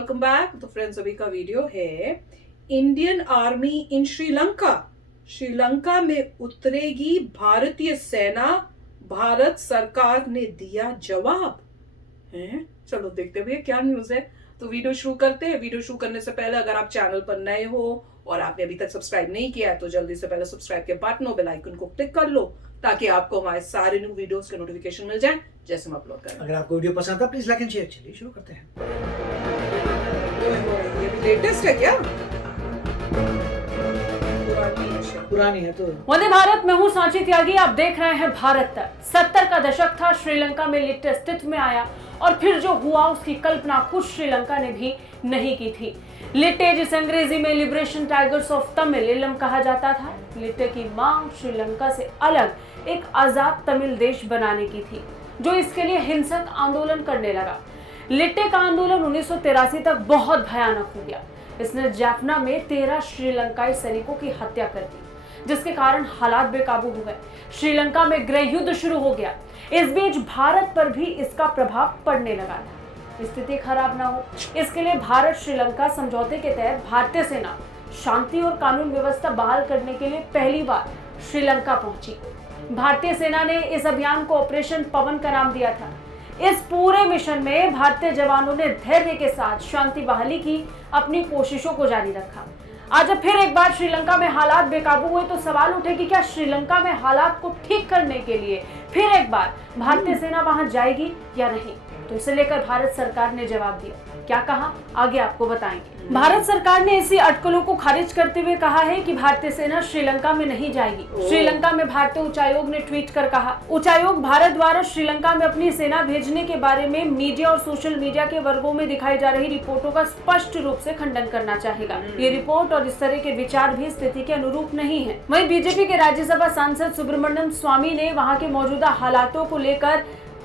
Welcome back. तो friends, अभी का वीडियो है इंडियन आर्मी इन श्रीलंका। श्रीलंका में उतरेगी भारतीय सेना, भारत सरकार ने दिया जवाब है। चलो देखते हुए क्या न्यूज है। तो वीडियो शुरू करते हैं। वीडियो शुरू करने से पहले अगर आप चैनल पर नए हो और आपने अभी तक सब्सक्राइब नहीं किया है तो जल्दी से पहले सब्सक्राइब के बटन और बेल आइकन को क्लिक कर लो ताकि आपको हमारे सारे न्यू वीडियोस के नोटिफिकेशन मिल जाए जैसे हम अपलोड करें। अगर आपको वीडियो पसंद आता प्लीज लाइक एंड शेयर। चलिए शुरू करते हैं। ये भी लेटेस्ट है क्या? पुरानी है तो वंदे भारत में हूँ सांची त्यागी। आप देख रहे हैं भारत तक। 70 का दशक था, श्रीलंका में लिट्टे अस्तित्व में आया और फिर जो हुआ उसकी कल्पना खुद श्रीलंका ने भी नहीं की थी। लिट्टे, जिसे अंग्रेजी में लिबरेशन टाइगर्स ऑफ तमिल इलम कहा जाता था, लिट्टे की मांग श्रीलंका से अलग एक आजाद तमिल देश बनाने की थी, जो इसके लिए हिंसक आंदोलन करने लगा। लिट्टे का आंदोलन 1983 तक बहुत भयानक हो गया। इसने जाफना में 13 श्रीलंकाई सैनिकों की हत्या कर दी, जिसके कारण हालात बेकाबू हो गए। श्रीलंका में गृह युद्ध शुरू हो गया। इस बीच भारत पर भी इसका प्रभाव पड़ने लगा था। स्थिति खराब ना हो, इसके लिए भारत श्रीलंका समझौते के तहत भारतीय सेना शांति और कानून व्यवस्था बहाल करने के लिए पहली बार श्रीलंका पहुंची। भारतीय सेना ने इस अभियान को ऑपरेशन पवन का नाम दिया था। इस पूरे मिशन में भारतीय जवानों ने धैर्य के साथ शांति बहाली की अपनी कोशिशों को जारी रखा। आज जब फिर एक बार श्रीलंका में हालात बेकाबू हुए तो सवाल उठे कि क्या श्रीलंका में हालात को ठीक करने के लिए फिर एक बार भारतीय सेना वहां जाएगी या नहीं। तो इसे लेकर भारत सरकार ने जवाब दिया। क्या कहा, आगे आपको बताएंगे। भारत सरकार ने इसी अटकलों को खारिज करते हुए कहा है कि भारतीय सेना श्रीलंका में नहीं जाएगी। श्रीलंका में भारतीय उच्चायोग ने ट्वीट कर कहा, उच्चायोग भारत द्वारा श्रीलंका में अपनी सेना भेजने के बारे में मीडिया और सोशल मीडिया के वर्गों में दिखाई जा रही रिपोर्टों का स्पष्ट रूप से खंडन करना चाहेगा। ये रिपोर्ट और इस तरह के विचार भी स्थिति के अनुरूप नहीं है। वहीं बीजेपी के राज्यसभा सांसद सुब्रमण्यम स्वामी ने वहाँ के मौजूदा हालातों को लेकर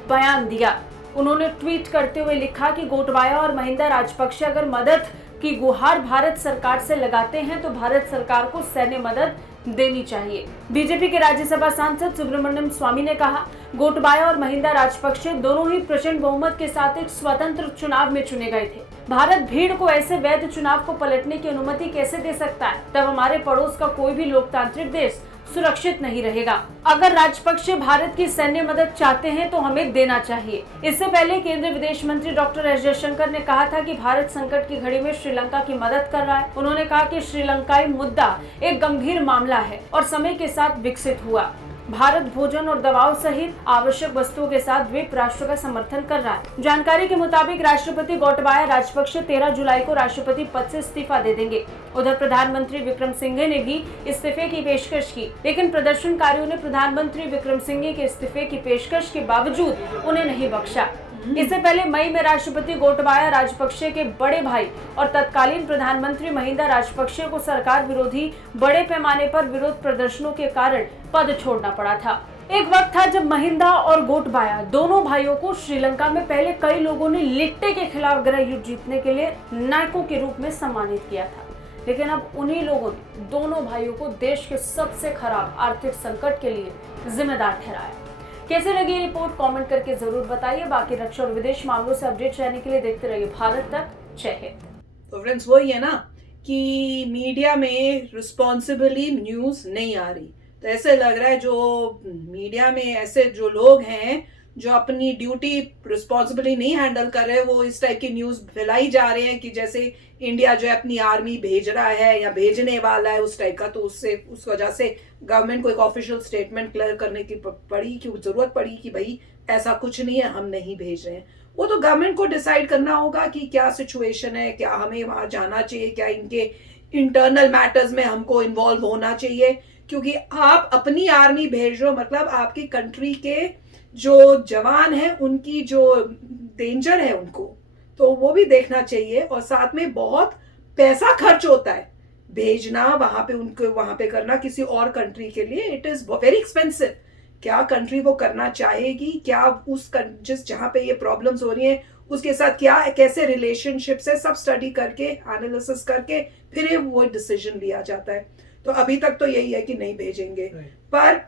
बयान दिया। उन्होंने ट्वीट करते हुए लिखा कि गोटबाया और महिंदा राजपक्षे अगर मदद की गुहार भारत सरकार से लगाते हैं तो भारत सरकार को सैन्य मदद देनी चाहिए। बीजेपी के राज्यसभा सांसद सुब्रमण्यम स्वामी ने कहा, गोटबाया और महिंदा राजपक्षे दोनों ही प्रचंड बहुमत के साथ एक स्वतंत्र चुनाव में चुने गए थे। भारत भीड़ को ऐसे वैध चुनाव को पलटने की अनुमति कैसे दे सकता है? तब हमारे पड़ोस का कोई भी लोकतांत्रिक देश सुरक्षित नहीं रहेगा। अगर राजपक्षे भारत की सैन्य मदद चाहते हैं तो हमें देना चाहिए। इससे पहले केंद्रीय विदेश मंत्री डॉक्टर एस जयशंकर ने कहा था कि भारत संकट की घड़ी में श्रीलंका की मदद कर रहा है। उन्होंने कहा कि श्रीलंकाई मुद्दा एक गंभीर मामला है और समय के साथ विकसित हुआ। भारत भोजन और दवाओं सहित आवश्यक वस्तुओं के साथ द्वीप राष्ट्र का समर्थन कर रहा है। जानकारी के मुताबिक राष्ट्रपति गोटबाया राजपक्षे 13 जुलाई को राष्ट्रपति पद से इस्तीफा दे देंगे। उधर प्रधानमंत्री विक्रमसिंघे ने भी इस्तीफे की पेशकश की, लेकिन प्रदर्शनकारियों ने प्रधानमंत्री विक्रमसिंघे के इस्तीफे की पेशकश के बावजूद उन्हें नहीं बख्शा। इससे पहले मई में राष्ट्रपति गोटबाया राजपक्षे के बड़े भाई और तत्कालीन प्रधानमंत्री महिंदा राजपक्षे को सरकार विरोधी बड़े पैमाने पर विरोध प्रदर्शनों के कारण पद छोड़ना पड़ा था। एक वक्त था जब महिंदा और गोटबाया दोनों भाइयों को श्रीलंका में पहले कई लोगों ने लिट्टे के खिलाफ गृह युद्ध जीतने के लिए नायकों के रूप में सम्मानित किया था, लेकिन अब उन्हीं लोगों ने दोनों भाइयों को देश के सबसे खराब आर्थिक संकट के लिए जिम्मेदार ठहराया। कैसे लगी रिपोर्ट कमेंट करके जरूर बताइए। बाकी रक्षा और विदेश मामलों से अपडेट रहने के लिए देखते रहिए भारत तक। जय हिंद। तो फ्रेंड्स, वही है ना कि मीडिया में रिस्पॉन्सिबली न्यूज नहीं आ रही। तो ऐसे लग रहा है जो मीडिया में ऐसे जो लोग हैं जो अपनी ड्यूटी रिस्पॉन्सिबली नहीं हैंडल कर रहे, वो इस टाइप की न्यूज फैलाई जा रहे हैं कि जैसे इंडिया जो है अपनी आर्मी भेज रहा है या भेजने वाला है उस टाइप का। तो उससे उस वजह से गवर्नमेंट को एक ऑफिशियल स्टेटमेंट क्लियर करने की पड़ी कि जरूरत पड़ी कि भाई ऐसा कुछ नहीं है, हम नहीं भेज रहे हैं। वो तो गवर्नमेंट को डिसाइड करना होगा कि क्या सिचुएशन है, क्या हमें वहां जाना चाहिए, क्या इनके इंटरनल मैटर्स में हमको इन्वॉल्व होना चाहिए। क्योंकि आप अपनी आर्मी भेज रहे हो मतलब आपकी कंट्री के जो जवान हैं उनकी जो डेंजर है उनको तो वो भी देखना चाहिए। और साथ में बहुत पैसा खर्च होता है भेजना वहां पे, उनको वहां पे करना किसी और कंट्री के लिए। It is very expensive. क्या कंट्री वो करना चाहेगी, क्या उस जिस जहां पे ये प्रॉब्लम्स हो रही हैं उसके साथ क्या कैसे रिलेशनशिप है, सब स्टडी करके एनालिसिस करके फिर वो डिसीजन लिया जाता है। तो अभी तक तो यही है कि नहीं भेजेंगे। पर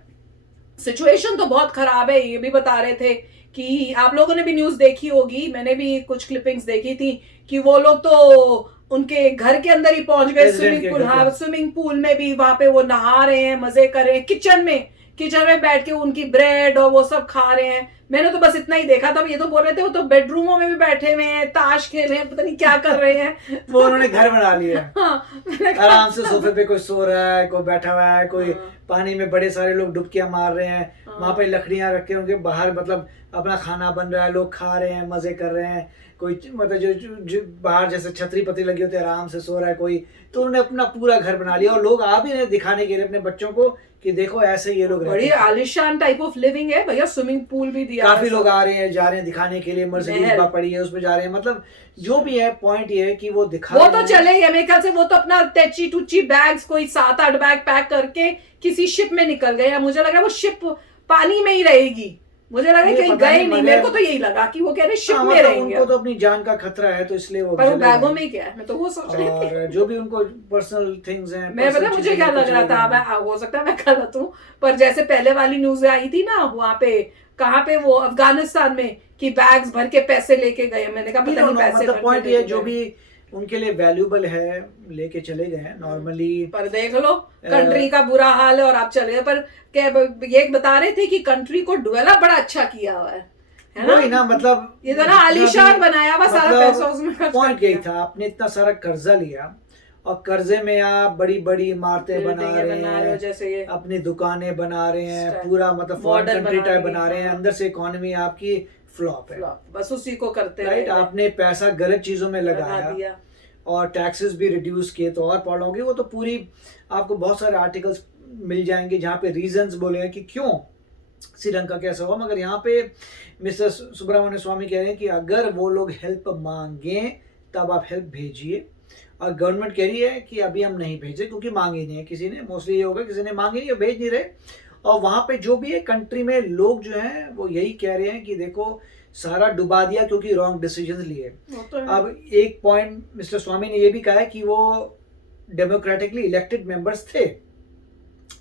सिचुएशन तो बहुत खराब है। ये भी बता रहे थे कि आप लोगों ने भी न्यूज देखी होगी, मैंने भी कुछ क्लिपिंग्स देखी थी कि वो लोग तो उनके घर के अंदर ही पहुंच गए, स्विमिंग पूल, हाँ स्विमिंग पूल में भी वहां पे वो नहा रहे हैं, मजे कर रहे हैं, किचन में बैठ के उनकी ब्रेड और वो सब खा रहे हैं। मैंने तो बस इतना ही देखा था। ये तो बोल रहे थे वो तो बेडरूमों में भी बैठे हुए हैं, ताश खेल रहे हैं, पता नहीं क्या कर रहे हैं। वो उन्होंने घर बना लिया है। हाँ, आराम से सोफे पे कोई सो रहा है, कोई बैठा हुआ है, कोई पानी में बड़े सारे लोग डुबकियां मार रहे हैं, वहां पे लकड़ियां रख के उनके बाहर मतलब अपना खाना बन रहा है, लोग खा रहे हैं, मजे कर रहे हैं। कोई मतलब जो बाहर जैसे छतरी पतरी लगी होती है आराम से सो रहा है कोई, तो उन्होंने अपना पूरा घर बना लिया और लोग आ भी रहे दिखाने के लिए अपने बच्चों को कि देखो ऐसे ये लोग बड़ी आलिशान टाइप ऑफ लिविंग है भैया। स्विमिंग पूल भी दिया, काफी लोग आ रहे हैं, जा रहे हैं दिखाने के लिए, मर्सिडीज पड़ी है उसमें जा रहे हैं। मतलब जो भी है पॉइंट ये है कि वो दिखा, वो तो चले ही, मेरे ख्याल से वो तो अपना टेची टूची बैग्स कोई 7-8 बैग पैक करके किसी शिप में निकल गए। मुझे लग रहा है वो शिप पानी में ही रहेगी, मुझे लगा कहीं गए नहीं। मेरे को तो यही लगा कि वो कह रहे शिप में रहेंगे। उनको तो अपनी जान का खतरा है तो इसलिए वो, पर वो बैगों में क्या है, मैं तो वो सोच रही थी। और जो भी उनको पर्सनल थिंग्स हैं, मैं पता मुझे क्या लग रहा था, मैं हो सकता है मैं गलत हूँ, पर जैसे पहले वाली न्यूज आई थी ना वहाँ पे, कहाँ पे वो अफगानिस्तान में कि बैग्स भर के पैसे लेके गए। मैंने कहा पता नहीं पैसे मतलब पॉइंट ये जो भी उनके लिए वैल्यूएबल है लेके चले गए नॉर्मली। पर देख लो कंट्री का बुरा हाल है और आप चले गए। पर ये बता रहे थे कि कंट्री को डेवलप बड़ा अच्छा किया हुआ है ना? वही ना, मतलब ये तो ना आलीशान बनाया हुआ, सारा पैसा उसमें खर्च पॉइंट यही था, आपने इतना सारा कर्जा लिया और कर्जे में आप बड़ी बड़ी इमारतें बना रहे हैं, जैसे ये अपनी दुकानें बना रहे हैं, पूरा मतलब फॉरेन कंट्री टाइप बना रहे हैं, अंदर से इकोनॉमी आपकी फ्लॉप है, बस उसी को करते हैं। राइट, आपने पैसा गलत चीजों में लगाया और टैक्सेस भी रिड्यूस किए तो और प्रॉब्लम होगी। वो तो पूरी आपको बहुत सारे आर्टिकल्स मिल जाएंगे जहाँ पे रीजंस बोले हैं कि क्यों श्रीलंका कैसा हुआ। मगर यहाँ पे मिस्टर सुब्रमण्य स्वामी कह रहे हैं कि अगर वो लोग हेल्प मांगे तब आप हेल्प भेजिए, और गवर्नमेंट कह रही है कि अभी हम नहीं भेजे क्योंकि मांगी नहीं है किसी ने, मोस्टली ये होगा किसी ने मांगी नहीं, भेज नहीं रहे। और वहाँ पे जो भी है कंट्री में लोग जो हैं वो यही कह रहे हैं कि देखो सारा डुबा दिया क्योंकि रॉन्ग डिसीजन लिए। तो अब एक पॉइंट मिस्टर स्वामी ने ये भी कहा है कि वो डेमोक्रेटिकली इलेक्टेड मेंबर्स थे,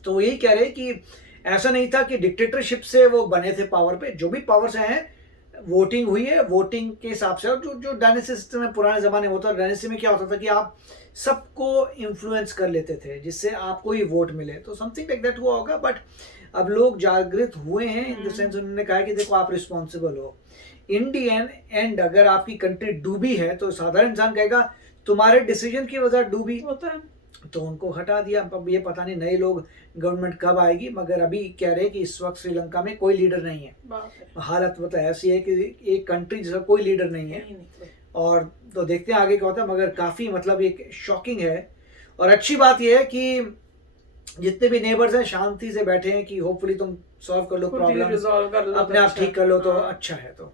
तो वो यही कह रहे हैं कि ऐसा नहीं था कि डिक्टेटरशिप से वो बने थे पावर पे, जो भी पावर से हैं वोटिंग हुई है, वोटिंग के हिसाब से। और जो डायनेस्टी सिस्टम है पुराने जमाने में होता है, डायनेस्टी में क्या होता था कि आप सबको इन्फ्लुएंस कर लेते थे जिससे आपको ही वोट मिले, तो समथिंग लाइक दैट हुआ होगा। बट अब लोग जागृत हुए हैं इन द सेंस, उन्होंने कहा कि देखो आप रिस्पॉन्सिबल हो। इंडियन एंड अगर आपकी कंट्री डूबी है तो साधारण इंसान कहेगा तुम्हारे डिसीजन की वजह डूबी, तो उनको हटा दिया। अब ये पता नहीं नए लोग गवर्नमेंट कब आएगी, मगर अभी कह रहे हैं कि इस वक्त श्रीलंका में कोई लीडर नहीं है। हालत मतलब ऐसी है कि एक कंट्री जिसका कोई लीडर नहीं है, और तो देखते हैं आगे क्या होता है। मगर काफी मतलब एक शॉकिंग है। और अच्छी बात यह है कि जितने भी नेबर्स हैं शांति से बैठे हैं कि होपफुली तुम सॉल्व कर लो प्रॉब्लम, अपने आप ठीक कर लो, तो अच्छा है। तो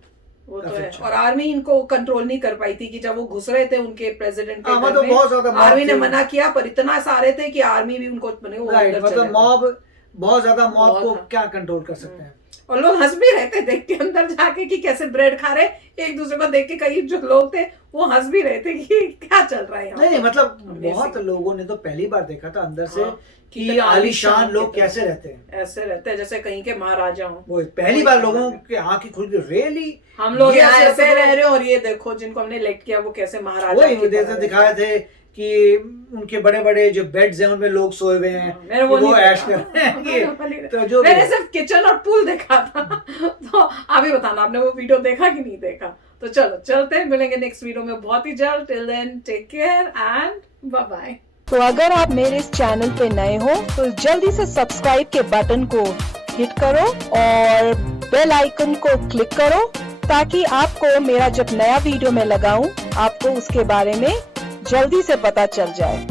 वो तो है। और आर्मी इनको कंट्रोल नहीं कर पाई थी कि जब वो घुस रहे थे उनके प्रेसिडेंट के घर में, बहुत ज्यादा आर्मी ने मना किया, पर इतना सारे थे कि आर्मी भी उनको मतलब मॉब, बहुत ज्यादा मॉब को क्या कंट्रोल कर सकते हैं। और लोग हंस भी रहे थे देख के अंदर जाके कि कैसे ब्रेड खा रहे, एक दूसरे को देख के कई जो लोग थे वो हंस भी रहे थे कि क्या चल रहा है। नहीं मतलब बहुत लोगों ने तो पहली बार देखा था अंदर से कि आलीशान लोग कैसे रहते हैं, ऐसे रहते हैं जैसे कहीं के महाराजा हो। वो पहली बार लोगों के आंखें खुल के रियली हम लोग ऐसे रह रहे हैं, और ये देखो जिनको हमने इलेक्ट किया वो कैसे महाराजा वही दिखाए थे कि उनके बड़े बड़े जो बेड्स हैं उनमें लोग सोए हुए हैं, वो ऐश कर रहे हैं। तो जो मैंने सिर्फ किचन और पूल देखा था। तो आप ही बताना आपने वो वीडियो देखा कि नहीं देखा। तो चलो चलते हैं, मिलेंगे नेक्स्ट वीडियो में बहुत ही जल्द। Till then take care and bye bye. तो अगर आप मेरे इस चैनल पे नए हो तो जल्दी से सब्सक्राइब के बटन को हिट करो और बेल आइकन को क्लिक करो, ताकि आपको मेरा जब नया वीडियो मैं लगाऊं आपको उसके बारे में जल्दी से पता चल जाए।